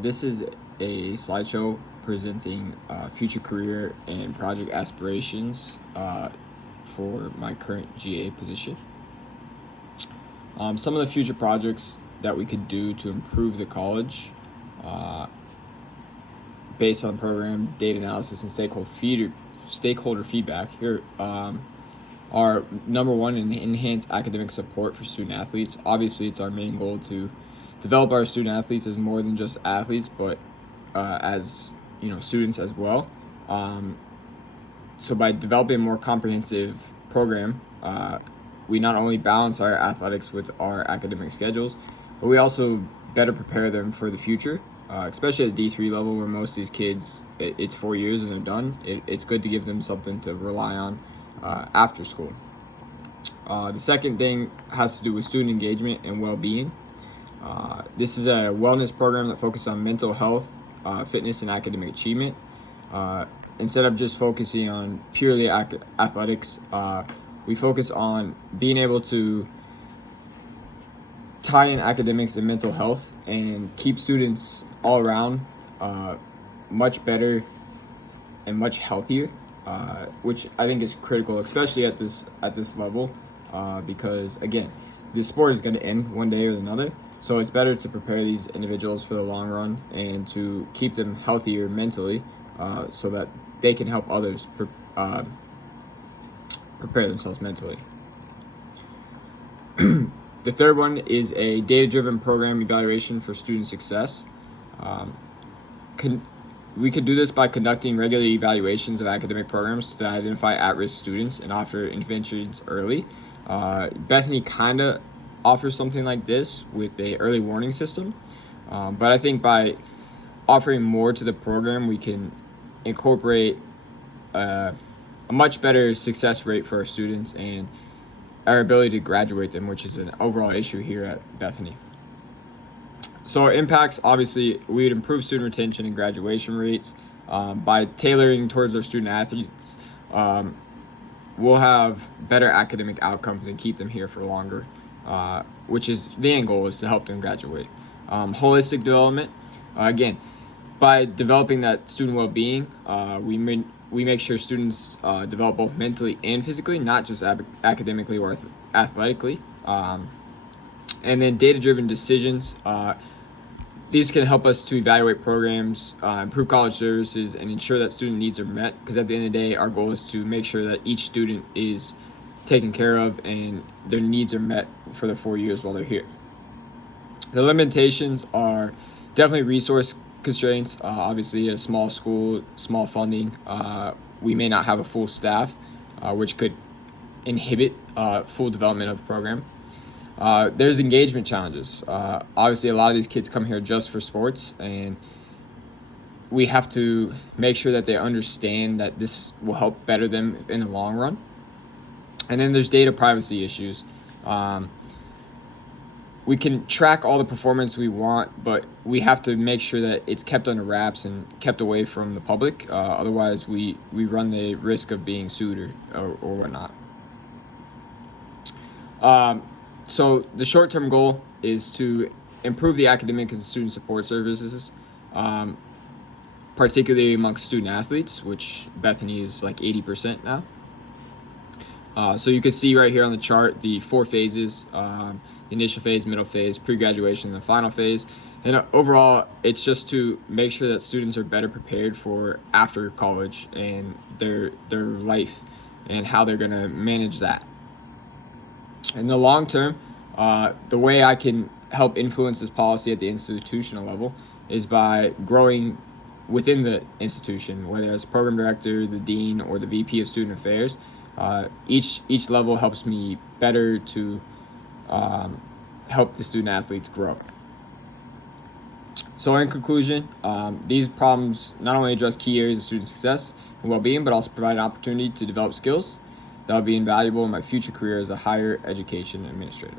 This is a slideshow presenting future career and project aspirations for my current GA position. Some of the future projects that we could do to improve the college uh, based on program data analysis and stakeholder feedback here are number one, enhance academic support for student athletes. Obviously, it's our main goal to develop our student athletes as more than just athletes, but as students as well. So by developing a more comprehensive program, we not only balance our athletics with our academic schedules, but we also better prepare them for the future, especially at the D3 level where most of these kids, it's 4 years and they're done. It's good to give them something to rely on after school. The second thing has to do with student engagement and well-being. This is a wellness program that focuses on mental health, fitness, and academic achievement. Instead of just focusing on purely athletics, we focus on being able to tie in academics and mental health and keep students all around much better and much healthier, which I think is critical, especially at this level, because again, this sport is going to end one day or another. So it's better to prepare these individuals for the long run and to keep them healthier mentally, so that they can help others prepare themselves mentally. The third one is a data-driven program evaluation for student success. We could do this by conducting regular evaluations of academic programs to identify at-risk students and offer interventions early. Bethany kind of offers something like this with a early warning system, but I think by offering more to the program, we can incorporate a much better success rate for our students and our ability to graduate them, which is an overall issue here at Bethany. So our impacts, obviously, we would improve student retention and graduation rates by tailoring towards our student athletes. We'll have better academic outcomes and keep them here for longer, which is the end goal, is to help them graduate. Holistic development, again, by developing that student well-being, we make sure students develop both mentally and physically, not just academically or athletically. And then data-driven decisions. These can help us to evaluate programs, improve college services, and ensure that student needs are met. Because at the end of the day, our goal is to make sure that each student is taken care of and their needs are met for the 4 years while they're here. The limitations are definitely resource constraints. Obviously, at a small school, small funding, we may not have a full staff, which could inhibit full development of the program. There's engagement challenges. Obviously, a lot of these kids come here just for sports, and we have to make sure that they understand that this will help better them in the long run. And then there's data privacy issues. We can track all the performance we want, but we have to make sure that it's kept under wraps and kept away from the public. Otherwise, we run the risk of being sued or whatnot. So the short-term goal is to improve the academic and student support services, particularly amongst student athletes, which Bethany is like 80% now. So you can see right here on the chart the 4 phases, the initial phase, middle phase, pre-graduation, and the final phase. And overall, it's just to make sure that students are better prepared for after college and their life and how they're going to manage that. In the long term, the way I can help influence this policy at the institutional level is by growing within the institution, whether it's program director, the dean, or the VP of student affairs. Each level helps me better to help the student athletes grow. So in conclusion, these problems not only address key areas of student success and well-being, but also provide an opportunity to develop skills that will be invaluable in my future career as a higher education administrator.